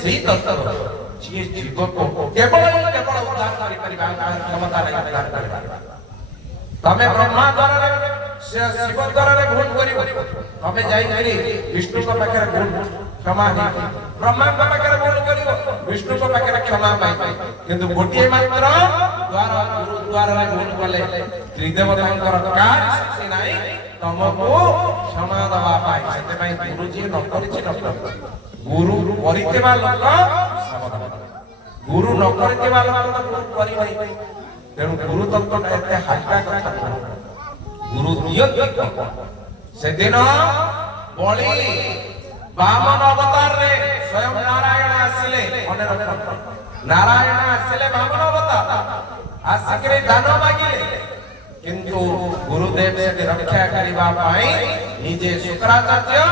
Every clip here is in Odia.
ସେଇ ତତ୍ତ୍ୱ ଯିଏ ଜୀବକୁ କେବଳ ଉଦ୍ଧାର କରିପାରିବା କ୍ଷମତା ନାହିଁ। ତମେ ବ୍ରହ୍ମା ଦ୍ୱାରରେ ଶିବ ଦ୍ୱାରରେ ଭୁଲ କରିବ, ତମେ ଯାଇକରି ବିଷ୍ଣୁଙ୍କ ପାଖରେ ଭୁଲ କ୍ଷମା ହେଇଛି, ବ୍ରହ୍ମାଙ୍କ ପାଖରେ ଭୁଲ କରିବ ବିଷ୍ଣୁଙ୍କ ପାଖରେ କ୍ଷମା ପାଇ, କିନ୍ତୁ ଗୋଟିଏ ମାତ୍ର ଦ୍ୱାର ଗୁରୁ ଦ୍ୱାରରେ ଭୁଲ କଲେ ତ୍ରିଦେବତାଙ୍କର କାହାର ଶକ୍ତି ନାହିଁ ତମକୁ କ୍ଷମା ଦେବା ପାଇଁ। ସେଥିପାଇଁ ଗୁରୁ ଯିଏ ନ କରିଛି ନ କରିଛି, ଗୁରୁ କରିଥିବା ଲୋକ ସାବଧାନ, ଗୁରୁ ନ କରିଥିବା ଲୋକ ତ ଗୁରୁ କରିବ। ତେଣୁ ଗୁରୁ ତତ୍ତ୍ୱଟା ଏତେ ହାଲକା କଥା ନୁହଁ, ଗୁରୁ ଦିଅନ୍ତି। ସେଦିନ ବଳି ବାମନ ଅବତାରରେ ସ୍ୱୟଂ ନାରାୟଣ ଆସିଲେ, ମନେ ରଖନ୍ତୁ ନାରାୟଣ ଆସିଲେ ବାମନ ଅବତାର, ଆସିକିରି ଦାନ ମାଗିଲେ, କିନ୍ତୁ ଗୁରୁଦେବ ସେଠି ରକ୍ଷା କରିବା ପାଇଁ ନିଜେ ଶୁକ୍ରାଚାର୍ଯ୍ୟ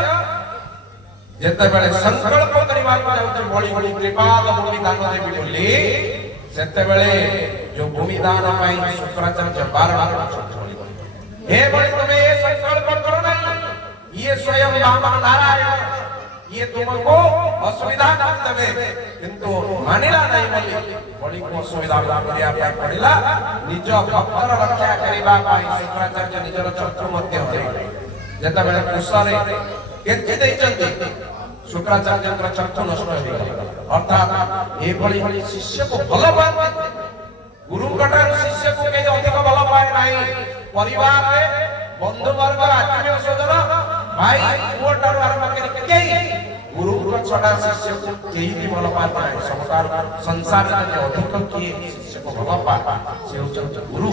ଯେତେବେଳେ ସଂକଳ୍ପ କରିବାକୁ ଯାଉଛି ବଳି ବଳି ତ୍ରିପାଦ ଭୂମି ଦାନ ଦେବି ବୋଲି, ସେତେବେଳେ ଯୋଉ ଭୂମି ଦାନ ପାଇଁ ଶୁକ୍ରାଚାର୍ଯ୍ୟ ବାରବାର हे बड़ी तुम्हें ये संकल्प करो नहीं, ये स्वयं बामन नारायण ये तुमको असुविधा कर देवे, किंतु मानिला नहीं बोली बड़ी को असुविधा करिया पे पड़िला। निज भक्तर रक्षा करिबा पाई शुक्राचार्य निजर चक्र मध्य होले जेतेबेले कुशले केते दैचंती शुक्राचार्यଙ୍କର ଚକ୍ଷୁ ନଷ୍ଟ ହେଇଗଲା। ଅର୍ଥାତ୍ ଏ ଭଳି ଶିଷ୍ୟକୁ ଭଲ ପାଆନ୍ତି, ଗୁରୁଙ୍କଠାରୁ ଶିଷ୍ୟକୁ କେହି ଅଧିକ ଭଲ ପାଏ ନାହିଁ। ପରିବାରରେ ବନ୍ଧୁବର୍ଗ ଆତ୍ମୀୟ ସ୍ୱଜନ ଭାଇ ପୁଅଠାରୁ ଆରମ୍ଭ କରି କେହି ଗୁରୁଙ୍କ ଛଡ଼ା ଶିଷ୍ୟକୁ କେହି ବି ଭଲ ପାଆନ୍ତି ନାହିଁ। ସଂସାରରେ ଅଧିକ କିଏ ଶିଷ୍ୟକୁ ଭଲ ପାଏ ସେ ହେଉଛନ୍ତି ଗୁରୁ।